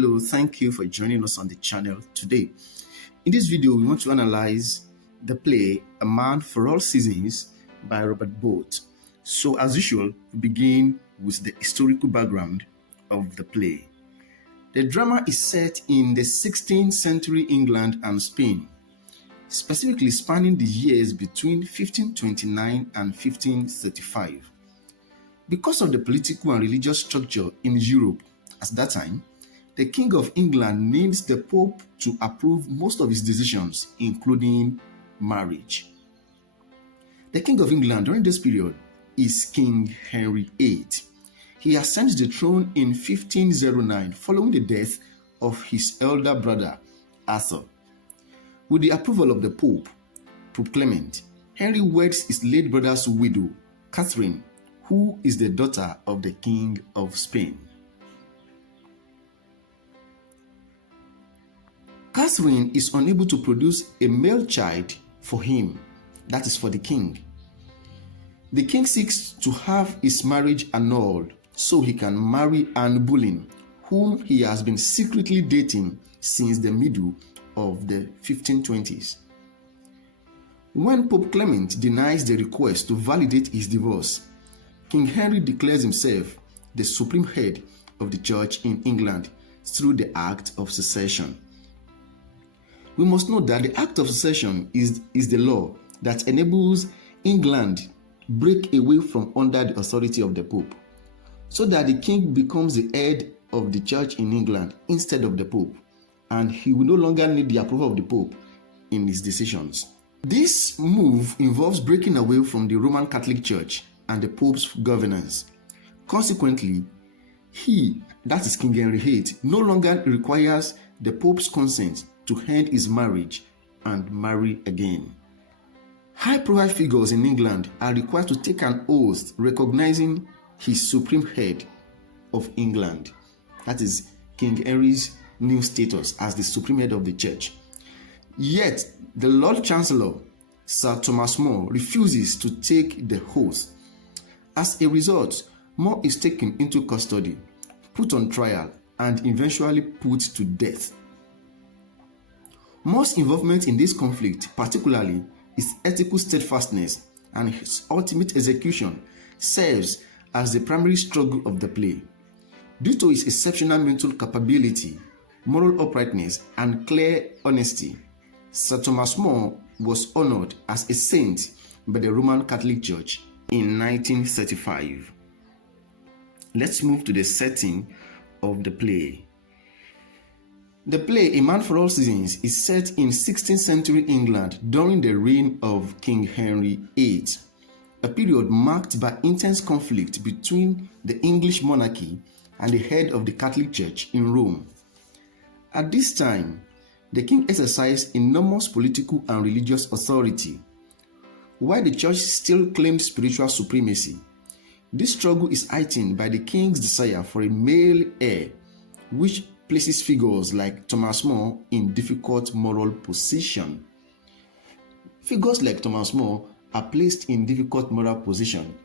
Hello, thank you for joining us on the channel today. In this video, we want to analyze the play A Man for All Seasons by Robert Bolt. So as usual, we begin with the historical background of the play. The drama is set in the 16th century England and Spain, specifically spanning the years between 1529 and 1535. Because of the political and religious structure in Europe at that time, the King of England needs the Pope to approve most of his decisions, including marriage. The King of England during this period is King Henry VIII. He ascends the throne in 1509 following the death of his elder brother, Arthur. With the approval of the Pope, Pope Clement, Henry weds his late brother's widow, Catherine, who is the daughter of the King of Spain. Catherine is unable to produce a male child for him, that is for the king. The king seeks to have his marriage annulled so he can marry Anne Boleyn, whom he has been secretly dating since the middle of the 1520s. When Pope Clement denies the request to validate his divorce, King Henry declares himself the supreme head of the church in England through the Act of Secession. We must note that the Act of Secession is the law that enables England break away from under the authority of the Pope, so that the king becomes the head of the church in England instead of the Pope, and he will no longer need the approval of the Pope in his decisions. This move involves breaking away from the Roman Catholic Church and the Pope's governance. Consequently, he, that is King Henry VIII, no longer requires the Pope's consent to end his marriage and marry again. High-profile figures in England are required to take an oath recognizing his supreme head of England, that is King Henry's new status as the supreme head of the church. Yet, the Lord Chancellor, Sir Thomas More, refuses to take the oath. As a result, More is taken into custody, put on trial, and eventually put to death. More's involvement in this conflict, particularly his ethical steadfastness and his ultimate execution, serves as the primary struggle of the play. Due to his exceptional mental capability, moral uprightness, and clear honesty, Sir Thomas More was honored as a saint by the Roman Catholic Church in 1935. Let's move to the setting of the play. The play A Man for All Seasons is set in 16th century England during the reign of King Henry VIII, a period marked by intense conflict between the English monarchy and the head of the Catholic Church in Rome. At this time, the king exercised enormous political and religious authority, while the church still claimed spiritual supremacy. This struggle is heightened by the king's desire for a male heir, which places figures like Thomas More in difficult moral position. Figures like Thomas More are placed in difficult moral position,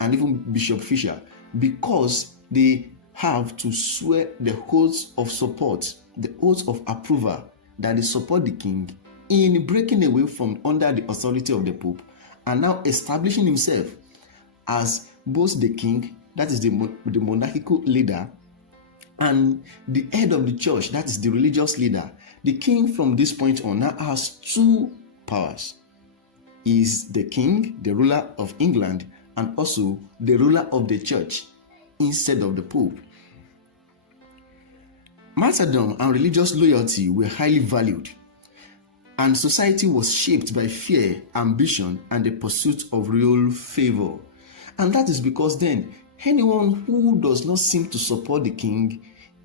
and even Bishop Fisher, because they have to swear the oaths of support, the oaths of approval that they support the king in breaking away from under the authority of the Pope and now establishing himself as both the king, that is the monarchical leader, and the head of the church, that is the religious leader. The king from this point on now has two powers. He is the king, the ruler of England, and also the ruler of the church instead of the Pope. Martyrdom and religious loyalty were highly valued, and society was shaped by fear, ambition, and the pursuit of real favor. And that is because then anyone who does not seem to support the king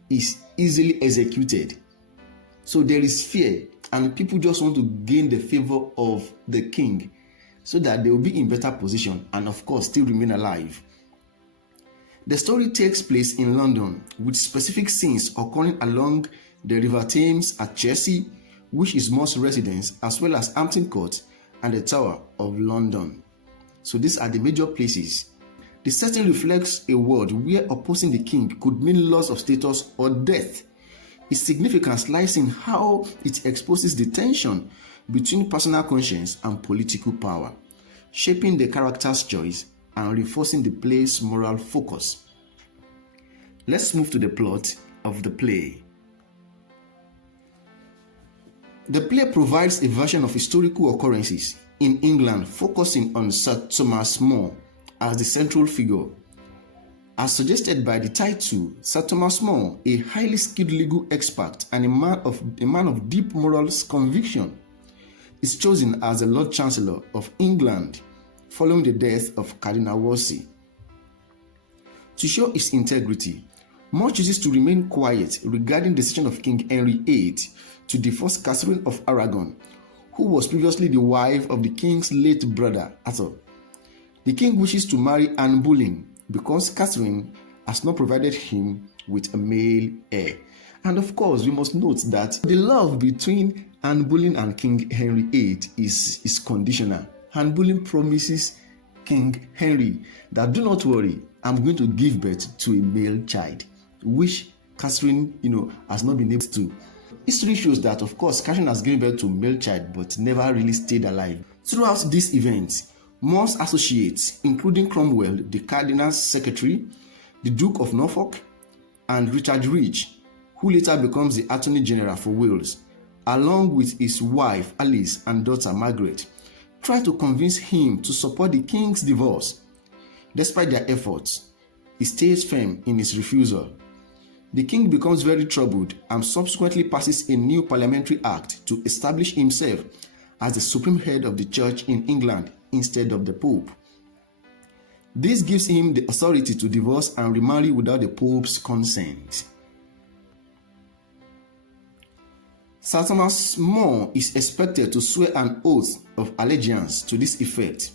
is easily executed. So there is fear, and people just want to gain the favor of the king so that they will be in better position and of course still remain alive. The story takes place in London, with specific scenes occurring along the River Thames at Chelsea, which is More's residence, as well as Hampton Court and the Tower of London. So these are the major places. The setting reflects a world where opposing the king could mean loss of status or death. Its significance lies in how it exposes the tension between personal conscience and political power, shaping the character's choice and reinforcing the play's moral focus. Let's move to the plot of the play. The play provides a version of historical occurrences in England, focusing on Sir Thomas More as the central figure. As suggested by the title, Sir Thomas More, a highly skilled legal expert and a man of deep moral conviction, is chosen as the Lord Chancellor of England following the death of Cardinal Wolsey. To show his integrity, More chooses to remain quiet regarding the decision of King Henry VIII to divorce Catherine of Aragon, who was previously the wife of the king's late brother, Arthur. The king wishes to marry Anne Boleyn because Catherine has not provided him with a male heir. And of course, we must note that the love between Anne Boleyn and King Henry VIII is conditional. Anne Boleyn promises King Henry that, do not worry, I'm going to give birth to a male child, which Catherine, has not been able to. History shows that, of course, Catherine has given birth to a male child but never really stayed alive. Throughout these events, More's associates, including Cromwell, the Cardinal's secretary, the Duke of Norfolk, and Richard Rich, who later becomes the Attorney General for Wales, along with his wife Alice and daughter Margaret, try to convince him to support the king's divorce. Despite their efforts, he stays firm in his refusal. The king becomes very troubled and subsequently passes a new parliamentary act to establish himself as the supreme head of the church in England instead of the Pope. This gives him the authority to divorce and remarry without the Pope's consent. Sir Thomas More is expected to swear an oath of allegiance to this effect,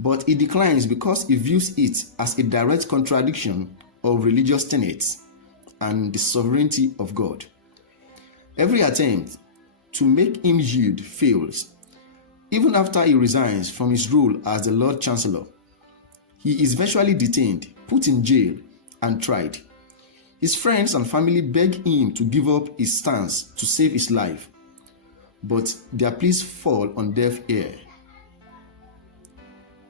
but he declines because he views it as a direct contradiction of religious tenets and the sovereignty of God. Every attempt to make him yield fails. Even after he resigns from his role as the Lord Chancellor, he is virtually detained, put in jail, and tried. His friends and family beg him to give up his stance to save his life, but their pleas fall on deaf ear.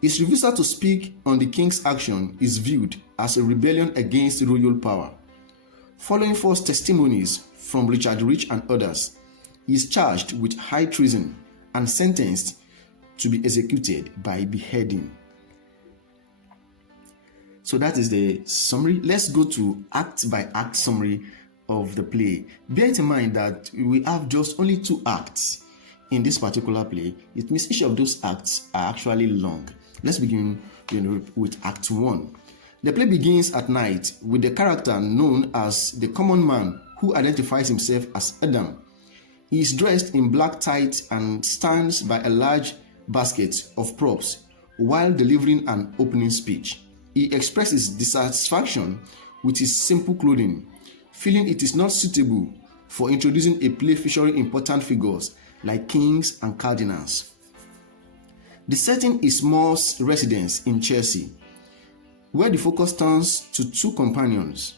His refusal to speak on the king's action is viewed as a rebellion against royal power. Following false testimonies from Richard Rich and others, he is charged with high treason and sentenced to be executed by beheading. So that is the summary. Let's go to act by act summary of the play. Bear in mind that we have just only 2 acts in this particular play. It means each of those acts are actually long. Let's begin with Act 1. The play begins at night with the character known as the common man who identifies himself as Adam. He is dressed in black tights and stands by a large basket of props while delivering an opening speech. He expresses dissatisfaction with his simple clothing, feeling it is not suitable for introducing a play featuring important figures like kings and cardinals. The setting is More's residence in Chelsea, where the focus turns to 2 companions,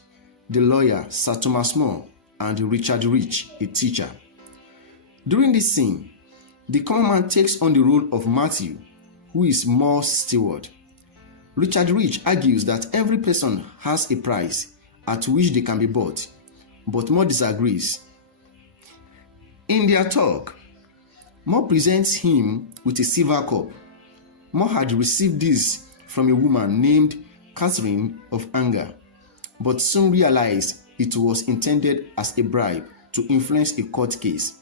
the lawyer Sir Thomas More and Richard Rich, a teacher. During this scene, the common man takes on the role of Matthew, who is More's steward. Richard Rich argues that every person has a price at which they can be bought, but More disagrees. In their talk, More presents him with a silver cup. More had received this from a woman named Catherine of Aragon, but soon realized it was intended as a bribe to influence a court case.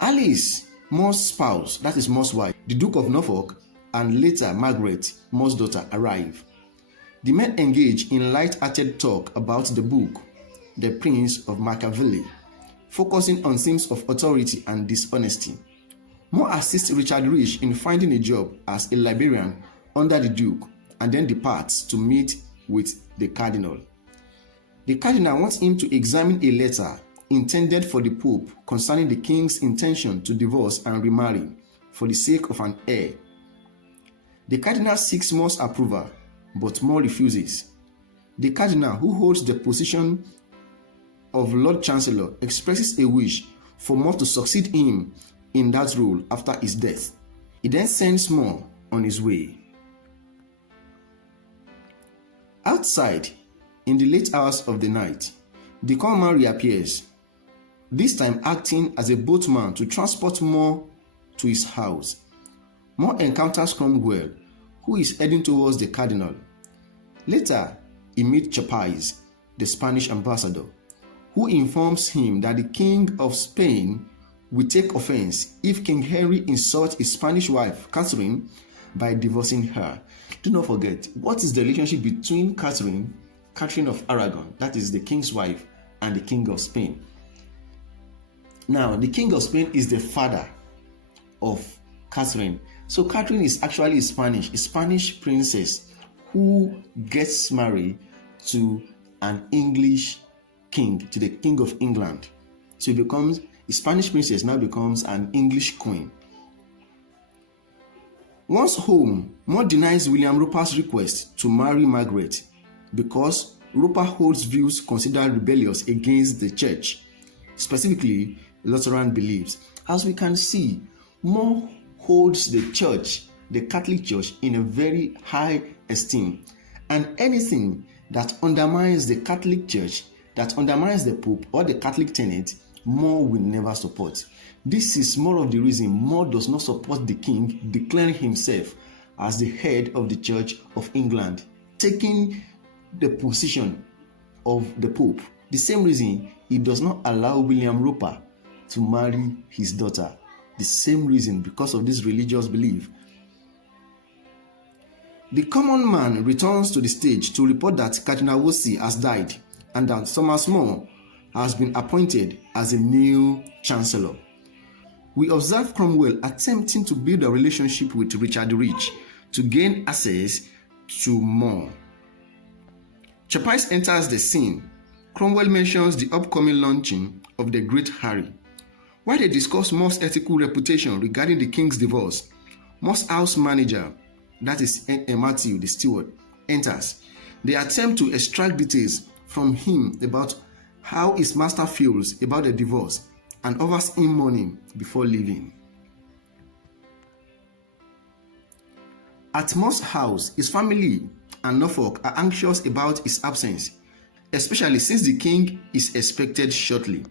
Alice, More's spouse, that is More's wife, the Duke of Norfolk, and later Margaret, More's daughter, arrive. The men engage in light-hearted talk about the book, The Prince of Machiavelli, focusing on themes of authority and dishonesty. More assists Richard Rich in finding a job as a librarian under the Duke and then departs to meet with the Cardinal. The Cardinal wants him to examine a letter intended for the Pope concerning the king's intention to divorce and remarry for the sake of an heir. The Cardinal seeks More's approval, but More refuses. The Cardinal, who holds the position of Lord Chancellor, expresses a wish for More to succeed him in that role after his death. He then sends More on his way. Outside, in the late hours of the night, the conman reappears, this time acting as a boatman to transport More to his house. More encounters Cromwell, who is heading towards the cardinal. Later, he meets Chapais, the Spanish ambassador, who informs him that the King of Spain will take offense if King Henry insults his Spanish wife, Catherine, by divorcing her. Do not forget, what is the relationship between Catherine of Aragon, that is the king's wife, and the King of Spain? Now, the King of Spain is the father of Catherine. So Catherine is actually a Spanish princess who gets married to an English king, to the King of England. So it becomes a Spanish princess, now becomes an English queen. Once home, More denies William Roper's request to marry Margaret because Roper holds views considered rebellious against the church, specifically Lutheran beliefs. As we can see, More holds the church, the Catholic Church, in a very high esteem, and anything that undermines the Catholic Church, that undermines the Pope or the Catholic tenet, More will never support. This is more of the reason More does not support the king declaring himself as the head of the Church of England, taking the position of the Pope. The same reason he does not allow William Roper to marry his daughter. The same reason, because of this religious belief. The common man returns to the stage to report that Cardinal Wolsey has died and that Thomas More has been appointed as a new chancellor. We observe Cromwell attempting to build a relationship with Richard Rich to gain access to More. Chapais enters the scene. Cromwell mentions the upcoming launching of the Great Harry. While they discuss More's ethical reputation regarding the king's divorce, More's house manager, that is Matthew the steward, enters. They attempt to extract details from him about how his master feels about the divorce and offers him money before leaving. At More's house, his family and Norfolk are anxious about his absence, especially since the king is expected shortly.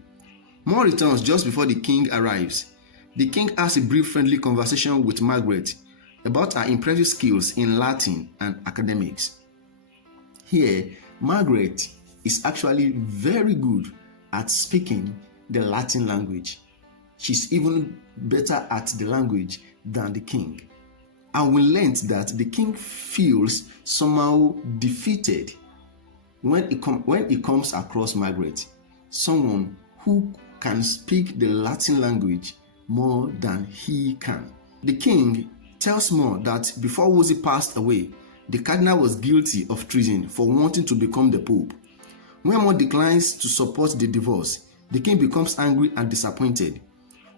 More returns just before the king arrives. The king has a brief friendly conversation with Margaret about her impressive skills in Latin and academics. Here, Margaret is actually very good at speaking the Latin language. She's even better at the language than the king. And we learned that the king feels somehow defeated when he comes across Margaret, someone who can speak the Latin language more than he can. The king tells More that before Wolsey passed away, the cardinal was guilty of treason for wanting to become the pope. When More declines to support the divorce, the king becomes angry and disappointed,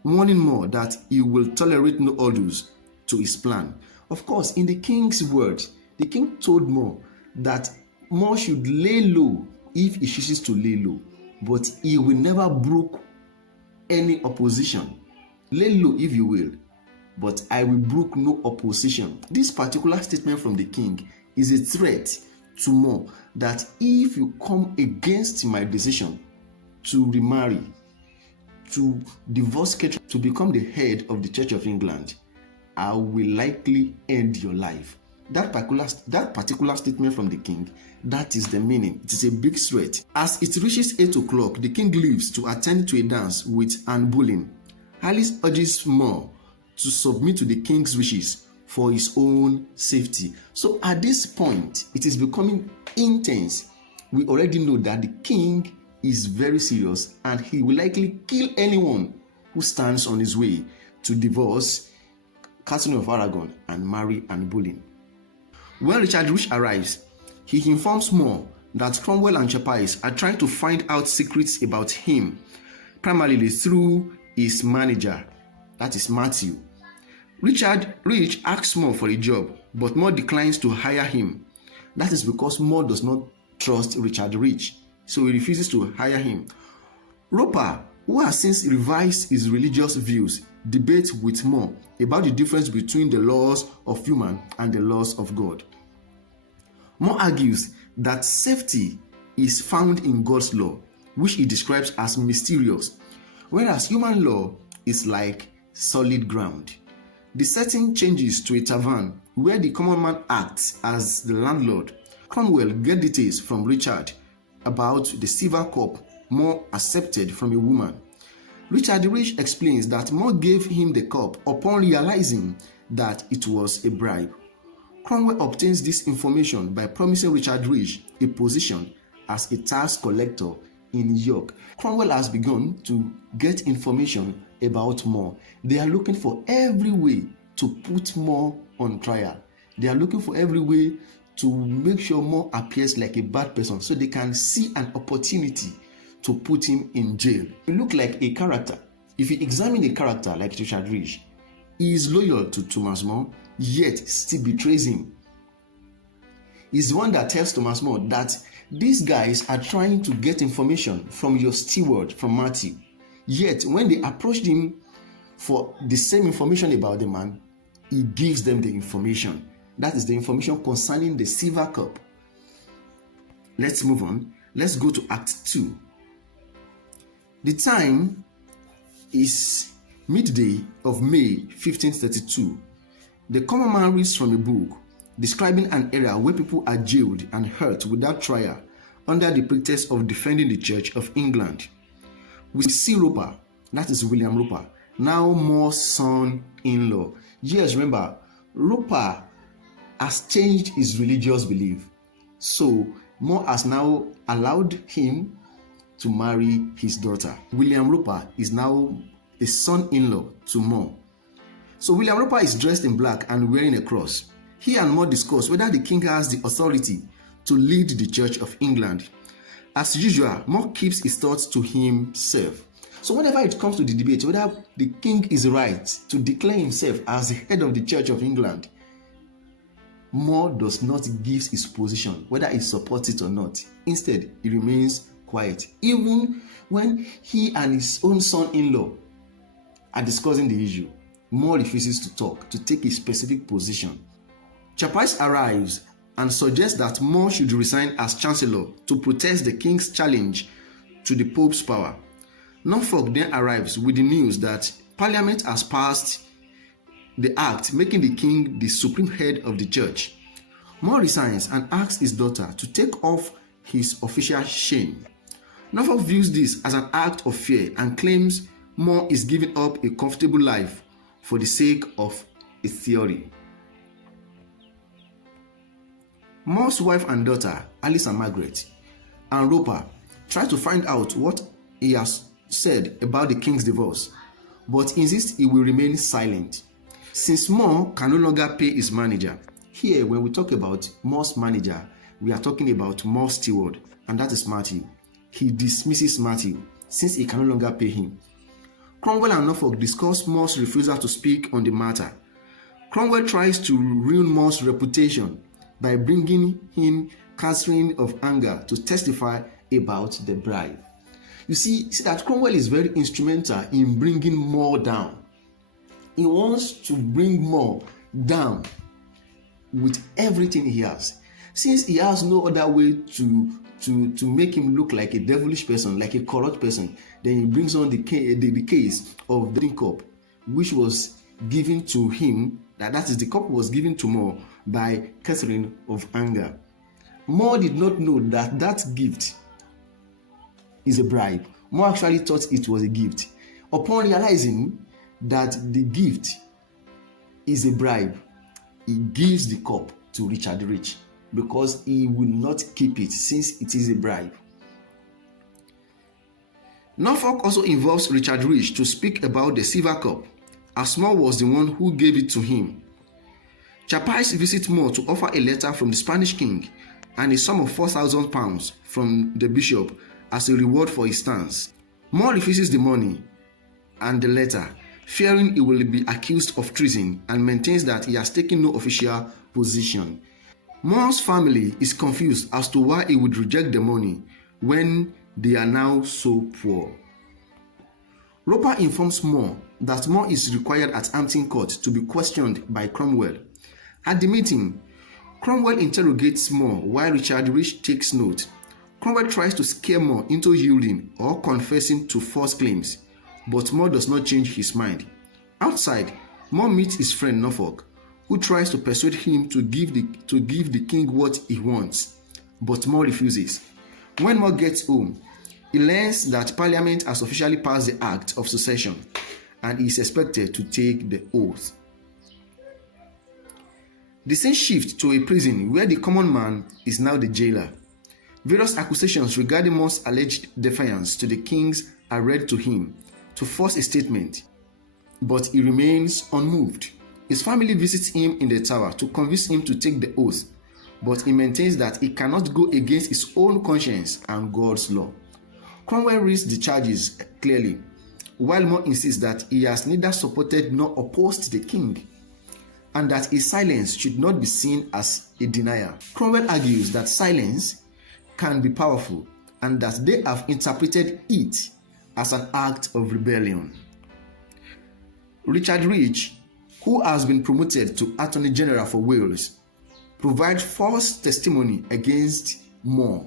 warning More that he will tolerate no odors to his plan. Of course, in the king's words, the king told More that More should lay low if he chooses to lay low, but he will never brook any opposition. Lay low if you will, but I will brook no opposition. This particular statement from the king is a threat to More that if you come against my decision to remarry, to divorce Catherine, to become the head of the Church of England, I will likely end your life. That particular statement from the king, that is the meaning. It is a big threat. As it reaches 8 o'clock, the king leaves to attend to a dance with Anne Boleyn. Alice urges More to submit to the king's wishes for his own safety. So at this point, it is becoming intense. We already know that the king is very serious and he will likely kill anyone who stands on his way to divorce Catherine of Aragon and marry Anne Boleyn. When Richard Rich arrives, he informs More that Cromwell and Chapais are trying to find out secrets about him, primarily through his manager, that is Matthew. Richard Rich asks More for a job, but More declines to hire him. That is because More does not trust Richard Rich, so he refuses to hire him. Roper, who has since revised his religious views, debates with Moore about the difference between the laws of human and the laws of God. Moore argues that safety is found in God's law, which he describes as mysterious, whereas human law is like solid ground. The setting changes to a tavern where the common man acts as the landlord. Cromwell gets details from Richard about the silver cup Moore accepted from a woman. Richard Rich explains that Moore gave him the cup upon realizing that it was a bribe. Cromwell obtains this information by promising Richard Rich a position as a tax collector in York. Cromwell has begun to get information about Moore. They are looking for every way to put Moore on trial. They are looking for every way to make sure Moore appears like a bad person so they can see an opportunity to put him in jail. He look like a character. If you examine a character like Richard Rich, he is loyal to Thomas More, yet still betrays him. He's the one that tells Thomas More that these guys are trying to get information from your steward, from Matthew. Yet when they approached him for the same information about the man, he gives them the information. That is the information concerning the silver cup. Let's move on. Let's go to Act 2. The time is midday of May 1532. The common man reads from a book describing an area where people are jailed and hurt without trial under the pretext of defending the Church of England. We see Roper, that is William Roper, now Moore's son-in-law. Yes, remember, Roper has changed his religious belief. So Moore has now allowed him to marry his daughter. William Roper is now a son-in-law to Moore. So William Roper is dressed in black and wearing a cross. He and Moore discuss whether the king has the authority to lead the Church of England. As usual, Moore keeps his thoughts to himself. So whenever it comes to the debate whether the king is right to declare himself as the head of the Church of England, Moore does not give his position, whether he supports it or not. Instead, he remains quiet. Even when he and his own son-in-law are discussing the issue, Moore refuses to talk, to take a specific position. Charles arrives and suggests that Moore should resign as Chancellor to protest the king's challenge to the Pope's power. Norfolk then arrives with the news that Parliament has passed the act making the king the supreme head of the church. Moore resigns and asks his daughter to take off his official shame. Norfolk views this as an act of fear and claims Moore is giving up a comfortable life for the sake of a theory. Moore's wife and daughter, Alice and Margaret, and Roper try to find out what he has said about the king's divorce, but insists he will remain silent. Since Moore can no longer pay his manager, here when we talk about Moore's manager, we are talking about Moore's steward, and that is Matthew. He dismisses Matthew since he can no longer pay him. Cromwell and Norfolk discuss Moore's refusal to speak on the matter. Cromwell tries to ruin Moore's reputation by bringing in Catherine of Anger to testify about the bribe. You see that Cromwell is very instrumental in bringing Moore down. He wants to bring Moore down with everything he has. Since he has no other way to make him look like a devilish person, like a corrupt person, then he brings on the case of the cup, which was given to him, that is the cup was given to Moore by Catherine of Anger. Moore did not know that that gift is a bribe. Moore actually thought it was a gift. Upon realizing that the gift is a bribe, he gives the cup to Richard Rich because he will not keep it since it is a bribe. Norfolk also involves Richard Rich to speak about the silver cup, as Moore was the one who gave it to him. Charles visits Moore to offer a letter from the Spanish king and a sum of £4,000 from the bishop as a reward for his stance. Moore refuses the money and the letter, fearing he will be accused of treason, and maintains that he has taken no official position. Moore's family is confused as to why he would reject the money when they are now so poor. Roper informs More that More is required at Hampton Court to be questioned by Cromwell. At the meeting, Cromwell interrogates More while Richard Rich takes note. Cromwell tries to scare More into yielding or confessing to false claims, but More does not change his mind. Outside, More meets his friend Norfolk, who tries to persuade him to give the king what he wants, but More refuses. When More gets home, he learns that Parliament has officially passed the Act of Succession and he is expected to take the oath. The scene shifts to a prison where the common man is now the jailer. Various accusations regarding More's alleged defiance to the kings are read to him to force a statement, but he remains unmoved. His family visits him in the tower to convince him to take the oath, but he maintains that he cannot go against his own conscience and God's law. Cromwell reads the charges clearly, while More insists that he has neither supported nor opposed the king, and that his silence should not be seen as a denial. Cromwell argues that silence can be powerful and that they have interpreted it as an act of rebellion. Richard Rich, who has been promoted to Attorney General for Wales, provides false testimony against More.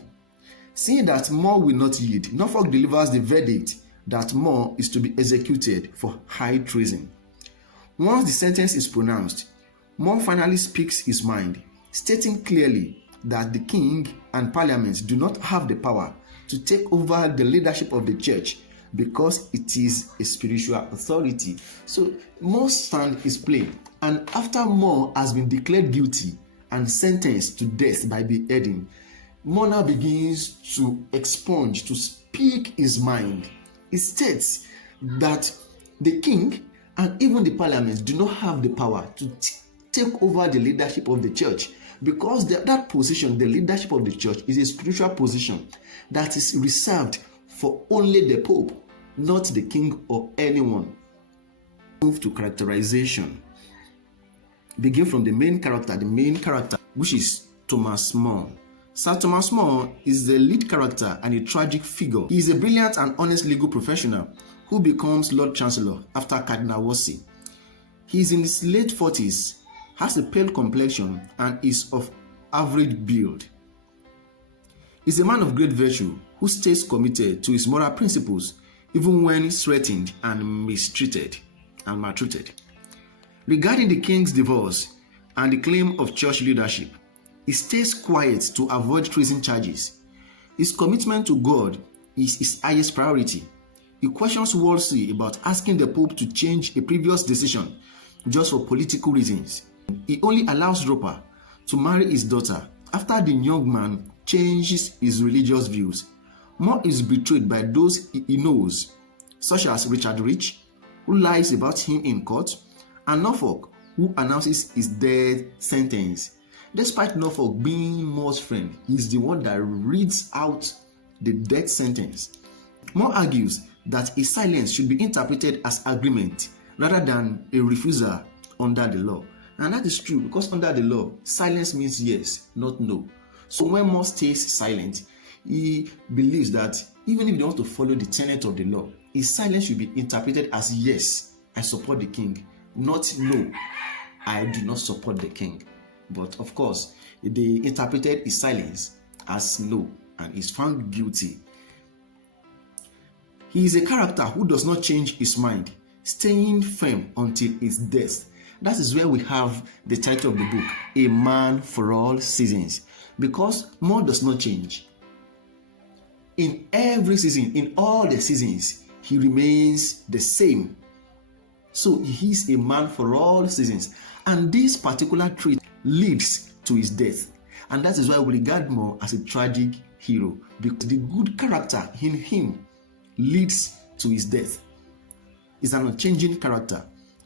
Seeing that More will not yield, Norfolk delivers the verdict that More is to be executed for high treason. Once the sentence is pronounced, More finally speaks his mind, stating clearly that the king and Parliament do not have the power to take over the leadership of the church because it is a spiritual authority. So More's stand is plain, and after More has been declared guilty and sentenced to death by beheading, More now begins to expunge, to speak his mind. He states that the king and even the Parliament do not have the power to take over the leadership of the church, because that position, the leadership of the church, is a spiritual position that is reserved for only the Pope, not the king or anyone. Move to characterization. Begin from the main character, which is Thomas More. Sir Thomas More is the lead character and a tragic figure. He is a brilliant and honest legal professional who becomes Lord Chancellor after Cardinal Wolsey. He is in his late 40s, has a pale complexion, and is of average build. He is a man of great virtue who stays committed to his moral principles even when threatened and mistreated and maltreated. Regarding the king's divorce and the claim of church leadership, he stays quiet to avoid treason charges. His commitment to God is his highest priority. He questions Wolsey about asking the Pope to change a previous decision just for political reasons. He only allows Roper to marry his daughter after the young man changes his religious views. More is betrayed by those he knows, such as Richard Rich, who lies about him in court, and Norfolk, who announces his death sentence. Despite Norfolk being More's friend, he is the one that reads out the death sentence. More argues that his silence should be interpreted as agreement rather than a refusal under the law. And that is true, because under the law, silence means yes, not no. So when More stays silent, he believes that even if they want to follow the tenet of the law, his silence should be interpreted as yes, I support the king, not no, I do not support the king. But of course, they interpreted his silence as no, and is found guilty. He is a character who does not change his mind, staying firm until his death. That is where we have the title of the book, A Man for All Seasons, because More does not change. In every season, in all the seasons, he remains the same. So he is a man for all seasons, and this particular trait leads to his death. And that is why we regard More as a tragic hero, because the good character in him leads to his death. He's an unchanging character,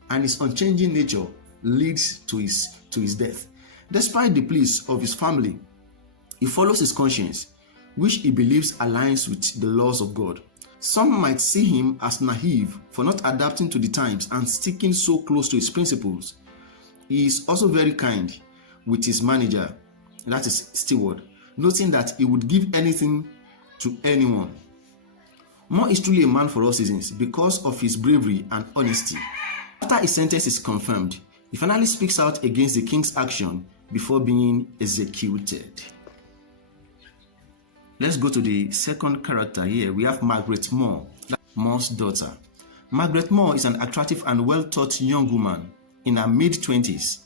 and his unchanging nature leads to his death. Despite the pleas of his family, he follows his conscience, which he believes aligns with the laws of God. Some might see him as naive for not adapting to the times and sticking so close to his principles. He is also very kind with his manager, that is steward, noting that he would give anything to anyone. More is truly a man for all seasons because of his bravery and honesty. After his sentence is confirmed, he finally speaks out against the king's action before being executed. Let's go to the second character here. We have Margaret More, More's daughter. Margaret More is an attractive and well-taught young woman in her mid-20s.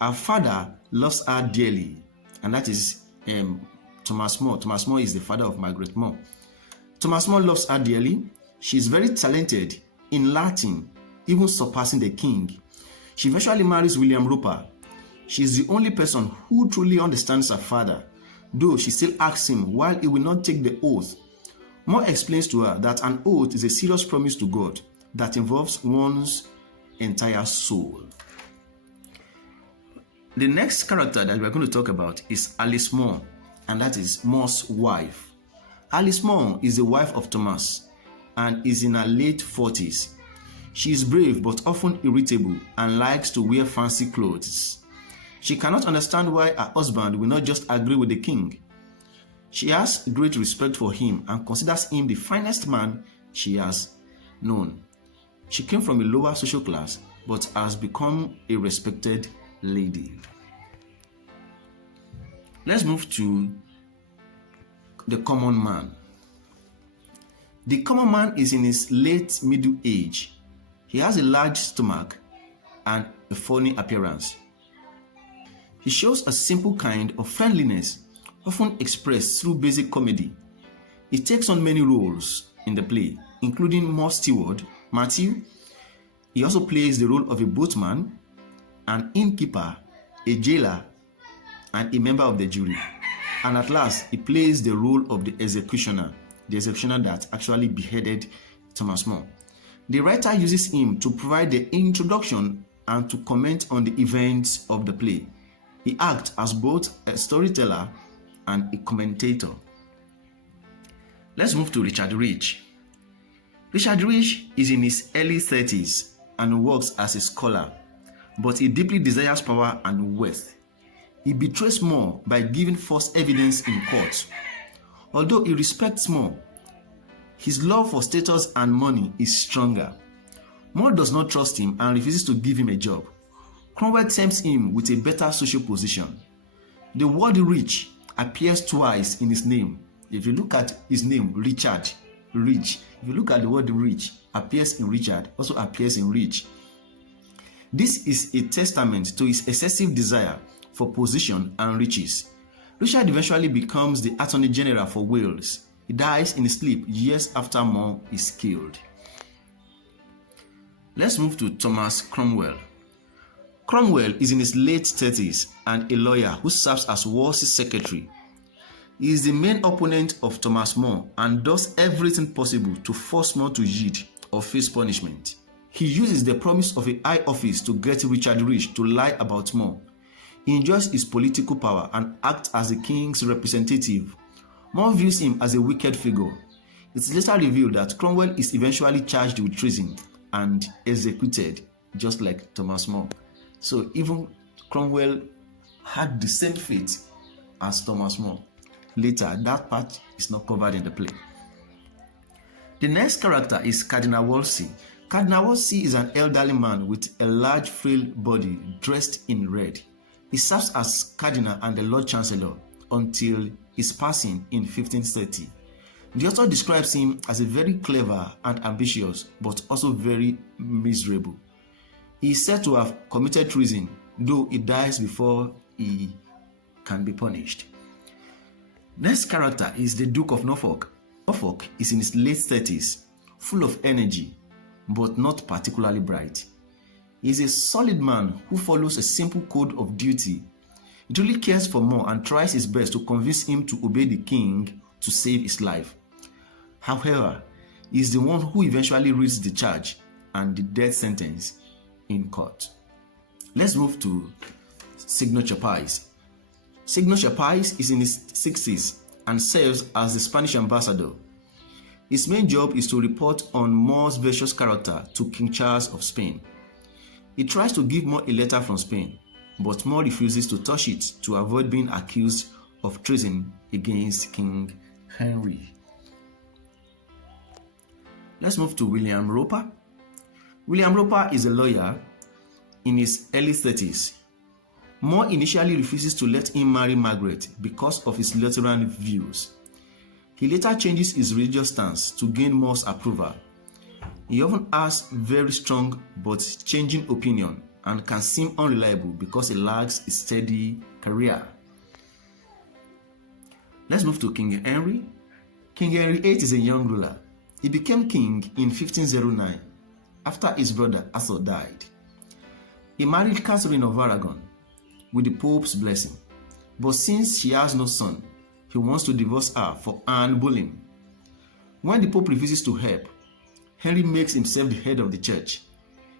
Her father loves her dearly, and that is Thomas More. Thomas More is the father of Margaret More. Thomas More loves her dearly. She is very talented in Latin, even surpassing the king. She eventually marries William Roper. She is the only person who truly understands her father, though she still asks him why he will not take the oath. More explains to her that an oath is a serious promise to God that involves one's entire soul. The next character that we're going to talk about is Alice More, and that is More's wife. Alice More is the wife of Thomas and is in her late 40s. She is brave but often irritable and likes to wear fancy clothes. She cannot understand why her husband will not just agree with the king. She has great respect for him and considers him the finest man she has known. She came from a lower social class but has become a respected lady. Let's move to the common man. The common man is in his late middle age. He has a large stomach and a funny appearance. He shows a simple kind of friendliness, often expressed through basic comedy. He takes on many roles in the play, including More's steward, Matthew. He also plays the role of a boatman, an innkeeper, a jailer, and a member of the jury. And at last, he plays the role of the executioner that actually beheaded Thomas More. The writer uses him to provide the introduction and to comment on the events of the play. He acts as both a storyteller and a commentator. Let's move to Richard Rich. Richard Rich is in his early 30s and works as a scholar, but he deeply desires power and wealth. He betrays More by giving false evidence in court. Although he respects More, his love for status and money is stronger. More does not trust him and refuses to give him a job. Cromwell tempts him with a better social position. The word rich appears twice in his name. If you look at his name, Richard, rich. If you look at the word rich, appears in Richard, also appears in rich. This is a testament to his excessive desire for position and riches. Richard eventually becomes the Attorney General for Wales. He dies in his sleep years after More is killed. Let's move to Thomas Cromwell. Cromwell is in his late 30s and a lawyer who serves as Wolsey's secretary. He is the main opponent of Thomas More and does everything possible to force More to yield or face punishment. He uses the promise of a high office to get Richard Rich to lie about More. He enjoys his political power and acts as the king's representative. More views him as a wicked figure. It is later revealed that Cromwell is eventually charged with treason and executed, just like Thomas More. So even Cromwell had the same fate as Thomas More. Later, that part is not covered in the play. The next character is Cardinal Wolsey. Cardinal Wolsey is an elderly man with a large, frail body dressed in red. He serves as cardinal and the Lord Chancellor until his passing in 1530. The author describes him as a very clever and ambitious, but also very miserable. He is said to have committed treason, though he dies before he can be punished. Next character is the Duke of Norfolk. Norfolk is in his late 30s, full of energy, but not particularly bright. He is a solid man who follows a simple code of duty. He truly cares for More and tries his best to convince him to obey the king to save his life. However, he is the one who eventually reads the charge and the death sentence in court. Let's move to Signature Pies. Signature Pies is in his 60s and serves as the Spanish ambassador. His main job is to report on More's vicious character to King Charles of Spain. He tries to give More a letter from Spain, but More refuses to touch it to avoid being accused of treason against King Henry. Let's move to William Roper. William Roper is a lawyer in his early 30s. More initially refuses to let him marry Margaret because of his Lutheran views. He later changes his religious stance to gain More's approval. He often has very strong but changing opinion and can seem unreliable because he lacks a steady career. Let's move to King Henry. King Henry VIII is a young ruler. He became king in 1509 after his brother Arthur died. He married Catherine of Aragon with the Pope's blessing, but since she has no son, he wants to divorce her for Anne Boleyn. When the Pope refuses to help, Henry makes himself the head of the church.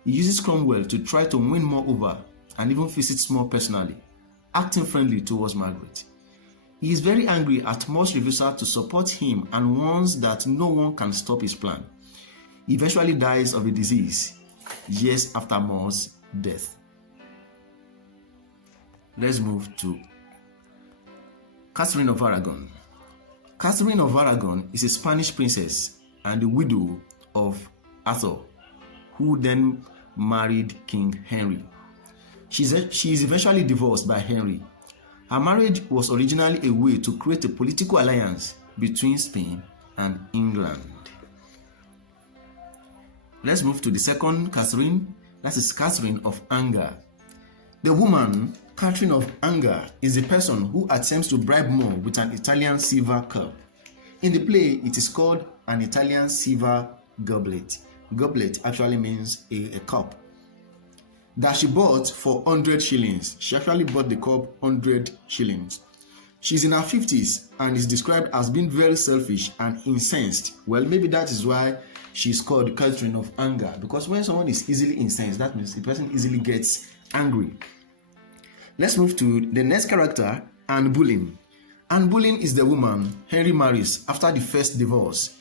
He uses Cromwell to try to win more over and even visits More personally, acting friendly towards Margaret. He is very angry at More's refusal to support him and warns that no one can stop his plan. He eventually dies of a disease years after More's death. Let's move to Catherine of Aragon. Catherine of Aragon is a Spanish princess and the widow of Arthur, who then married King Henry. She is eventually divorced by Henry. Her marriage was originally a way to create a political alliance between Spain and England. Let's move to the second Catherine, that is Catherine of Anger. The woman, Catherine of Anger, is a person who attempts to bribe More with an Italian silver cup. In the play, it is called an Italian silver goblet. Goblet actually means a cup that she bought for 100 shillings. She actually bought the cup 100 shillings. She's in her 50s and is described as being very selfish and incensed. Well, maybe that is why she's called Catherine of Anger, because when someone is easily incensed, that means the person easily gets angry. Let's move to the next character, Anne Boleyn. Anne Boleyn is the woman Henry marries after the first divorce.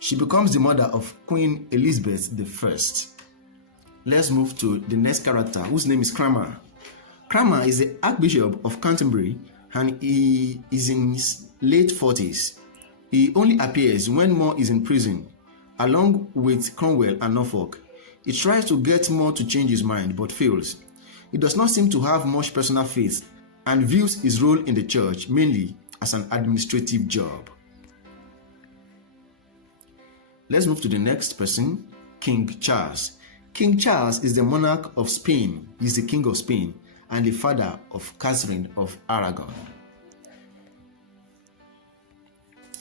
She becomes the mother of Queen Elizabeth I. Let's move to the next character, whose name is Cranmer. Cranmer is the Archbishop of Canterbury and he is in his late 40s. He only appears when More is in prison, along with Cromwell and Norfolk. He tries to get More to change his mind but fails. He does not seem to have much personal faith and views his role in the church mainly as an administrative job. Let's move to the next person, King Charles. King Charles is the monarch of Spain. He is the king of Spain and the father of Catherine of Aragon.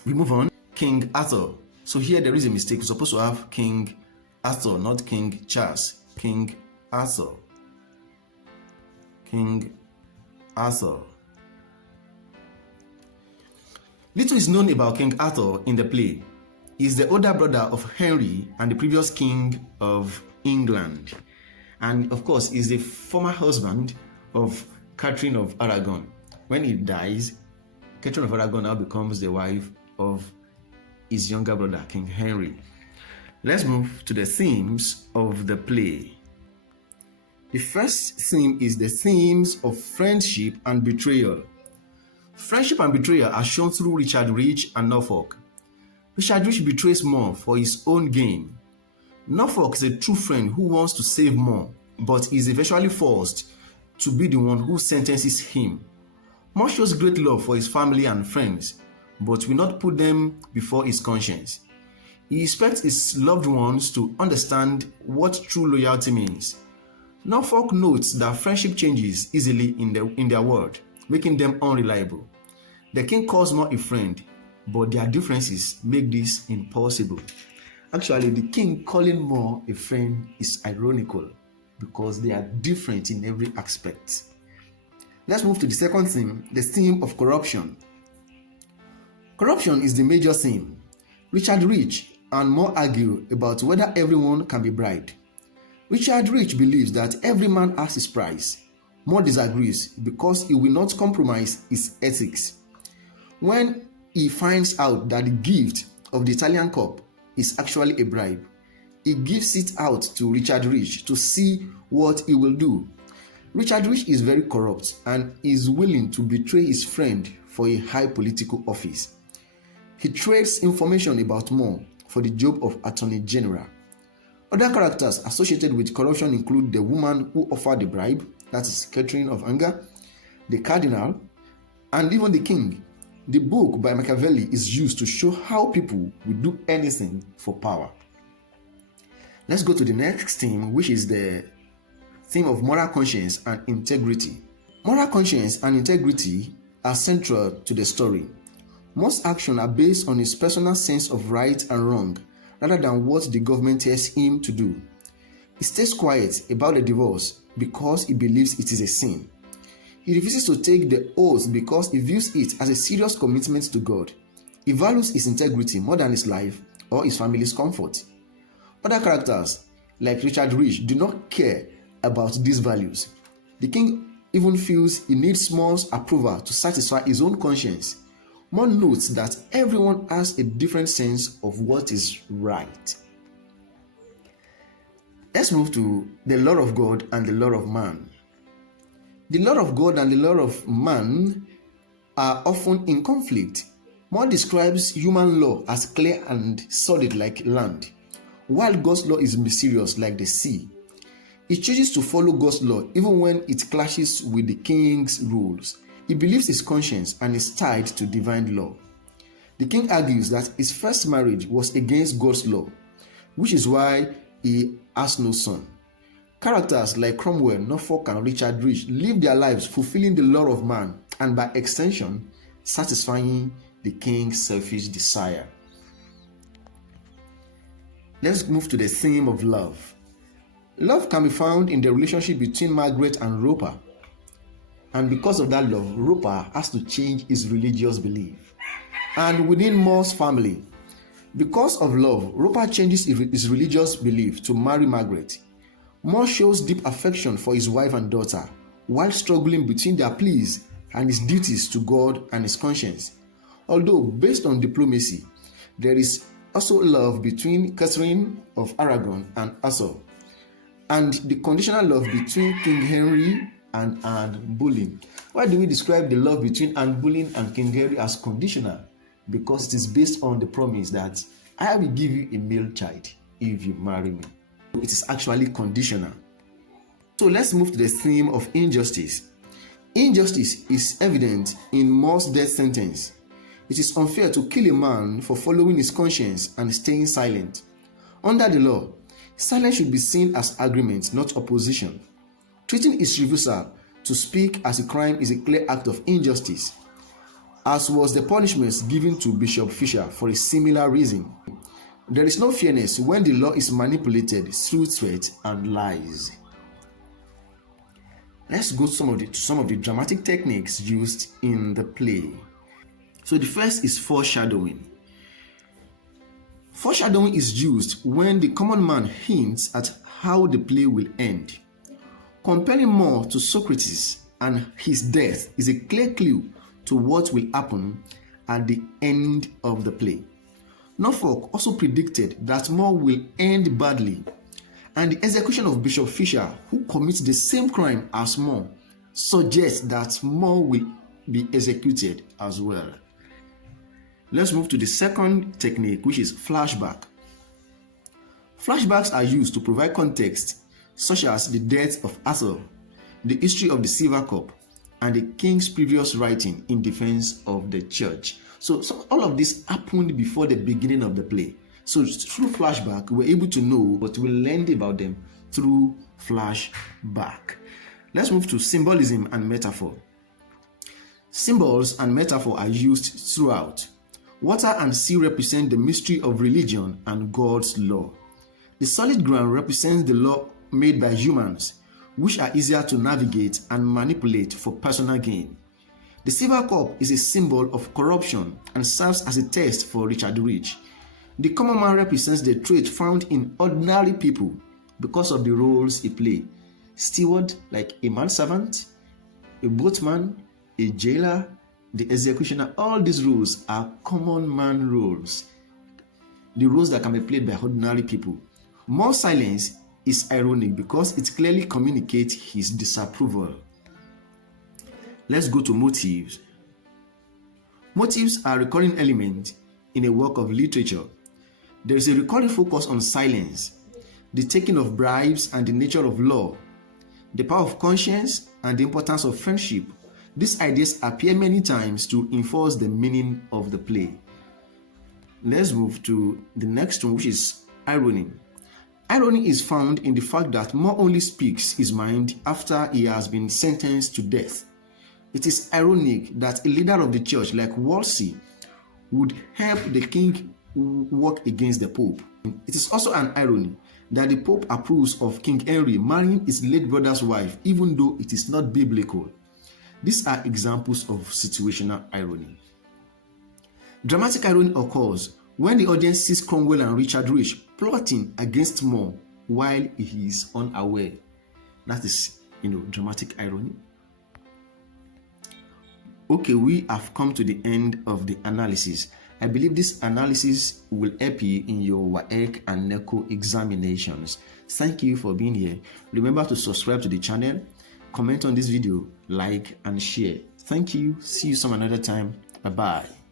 We move on. King Arthur. So here there is a mistake. You're supposed to have King Arthur, not King Charles. King Arthur. King Arthur. Little is known about King Arthur in the play. He is the older brother of Henry and the previous king of England, and of course is the former husband of Catherine of Aragon. When he dies, Catherine of Aragon now becomes the wife of his younger brother, King Henry. Let's move to the themes of the play. The first theme is the themes of friendship and betrayal. Friendship and betrayal are shown through Richard Rich and Norfolk. Richard Rich betrays More for his own gain. Norfolk is a true friend who wants to save More, but is eventually forced to be the one who sentences him. More shows great love for his family and friends, but will not put them before his conscience. He expects his loved ones to understand what true loyalty means. Norfolk notes that friendship changes easily in their world, making them unreliable. The king calls More a friend, but their differences make this impossible. Actually, the king calling More a friend is ironical because they are different in every aspect. Let's move to the second theme, the theme of corruption. Corruption is the major theme. Richard Rich and More argue about whether everyone can be bribed. Richard Rich believes that every man has his price. More disagrees because he will not compromise his ethics. When he finds out that the gift of the Italian cup is actually a bribe, he gives it out to Richard Rich to see what he will do. Richard Rich is very corrupt and is willing to betray his friend for a high political office. He trades information about More for the job of Attorney General. Other characters associated with corruption include the woman who offered the bribe, that is catering of anger, the cardinal, and even the king. The book by Machiavelli is used to show how people will do anything for power. Let's go to the next theme, which is the theme of moral conscience and integrity. Moral conscience and integrity are central to the story. Most actions are based on his personal sense of right and wrong, rather than what the government tells him to do. He stays quiet about the divorce because he believes it is a sin. He refuses to take the oath because he views it as a serious commitment to God. He values his integrity more than his life or his family's comfort. Other characters, like Richard Rich, do not care about these values. The king even feels he needs More's approval to satisfy his own conscience. More notes that everyone has a different sense of what is right. Let's move to the law of God and the law of man. The law of God and the law of man are often in conflict. More describes human law as clear and solid like land, while God's law is mysterious like the sea. He chooses to follow God's law even when it clashes with the king's rules. He believes his conscience and is tied to divine law. The king argues that his first marriage was against God's law, which is why he has no son. Characters like Cromwell, Norfolk, and Richard Rich live their lives fulfilling the law of man and by extension satisfying the king's selfish desire. Let's move to the theme of love. Love can be found in the relationship between Margaret and Roper. And because of that love, Roper has to change his religious belief. And within More's family, because of love, Roper changes his religious belief to marry Margaret. More shows deep affection for his wife and daughter, while struggling between their pleas and his duties to God and his conscience. Although based on diplomacy, there is also love between Catherine of Aragon and Arthur, and the conditional love between King Henry and Anne Boleyn. Why do we describe the love between Anne Boleyn and King Henry as conditional? Because it is based on the promise that I will give you a male child if you marry me. It is actually conditional. So let's move to the theme of injustice. Injustice is evident in More's death sentence. It is unfair to kill a man for following his conscience and staying silent. Under the law, silence should be seen as agreement, not opposition. Treating his refusal to speak as a crime is a clear act of injustice, as was the punishment given to Bishop Fisher for a similar reason. There is no fairness when the law is manipulated through threat and lies. Let's go to some of the dramatic techniques used in the play. So the first is foreshadowing. Foreshadowing is used when the common man hints at how the play will end. Comparing More to Socrates and his death is a clear clue to what will happen at the end of the play. Norfolk also predicted that More will end badly, and the execution of Bishop Fisher, who commits the same crime as More, suggests that More will be executed as well. Let's move to the second technique, which is flashback. Flashbacks are used to provide context, such as the death of Arthur, the history of the Silver Cup, and the king's previous writing in defense of the church. So all of this happened before the beginning of the play. So through flashback, we're able to know what we learned about them through flashback. Let's move to symbolism and metaphor. Symbols and metaphor are used throughout. Water and sea represent the mystery of religion and God's law. The solid ground represents the law made by humans, which are easier to navigate and manipulate for personal gain. The Silver Cup is a symbol of corruption and serves as a test for Richard Rich. The common man represents the trait found in ordinary people because of the roles he plays. Steward, like a manservant, a boatman, a jailer, the executioner. All these roles are common man roles, the roles that can be played by ordinary people. More silence is ironic because it clearly communicates his disapproval. Let's go to motives. Motives are a recurring element in a work of literature. There is a recurring focus on silence, the taking of bribes and the nature of law, the power of conscience and the importance of friendship. These ideas appear many times to enforce the meaning of the play. Let's move to the next one, which is irony. Irony is found in the fact that Mo only speaks his mind after he has been sentenced to death. It is ironic that a leader of the church like Wolsey would help the king work against the Pope. It is also an irony that the Pope approves of King Henry marrying his late brother's wife, even though it is not biblical. These are examples of situational irony. Dramatic irony occurs when the audience sees Cromwell and Richard Rich plotting against More while he is unaware. That is, dramatic irony. Okay, we have come to the end of the analysis. I believe this analysis will help you in your WAEC and NECO examinations. Thank you for being here. Remember to subscribe to the channel, comment on this video, like and share. Thank you. See you some another time. Bye-bye.